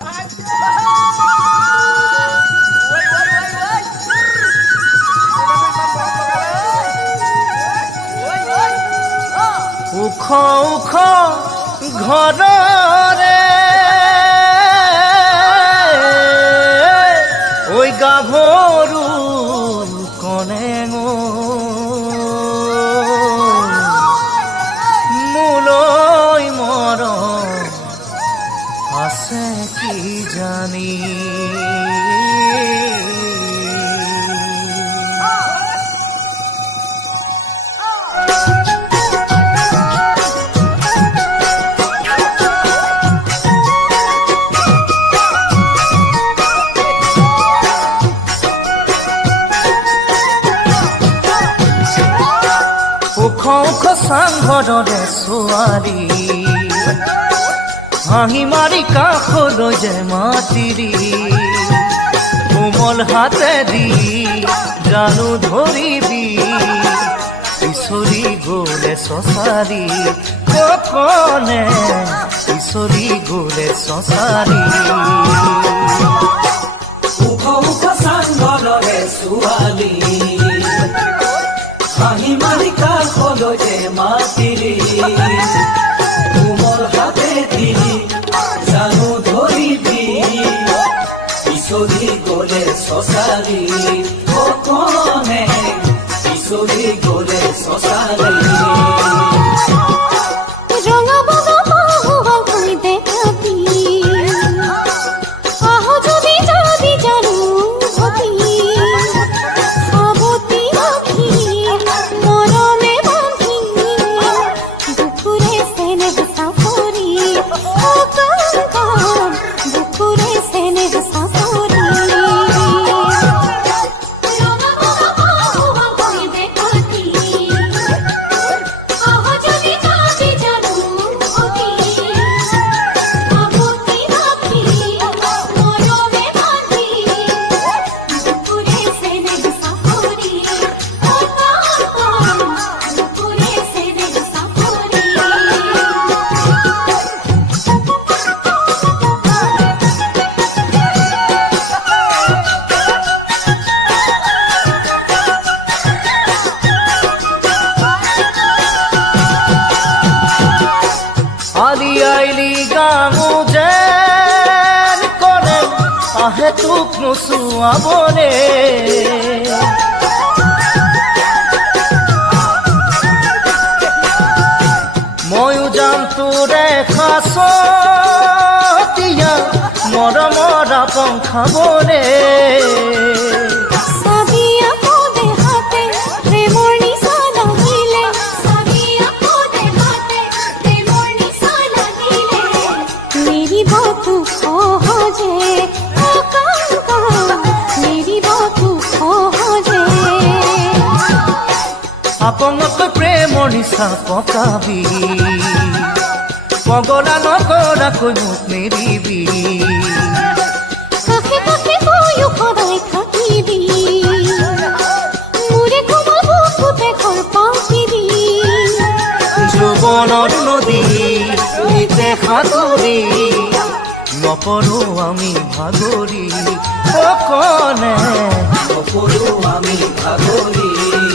উখ উখ ঘৰৰে ঐ গাভৰু কনে মোলৈ মৰম আছে কি জানি চাংঘৰৰে ছোৱালী হাঁহি মাৰি কাষলৈ যে মাতিৰি কোমল হাতেদি জানো ধৰিবি পিছলি গলে চচাৰি কনে পিছলি গলে চচাৰি উখ উখ চাংঘৰৰে ছোৱালী হাঁহি মাৰি কাষলৈ যে মাতিৰি কোমল হাতেদি জানো ধৰিবি পিছলি গলে চচাৰি কনে পিছলি গলে চচাৰি তোক নোচোৱাবনে ময়ো যাম তোৰে খাচতীয়া মৰমৰ আপং খাবনে আপঙতকৈ প্ৰেমৰ নিচা পকাবি পগলা নকৰাকৈ মোক নেৰিবি কাষে কাষে ময়ো সদায় থাকিবি মোৰে কোমল বুকুতে ঘৰ পাতিবি যৌৱনৰ নদী নিতে সাঁতুৰি নপৰো আমি ভাগৰি কনে নপৰো আমি ভাগৰি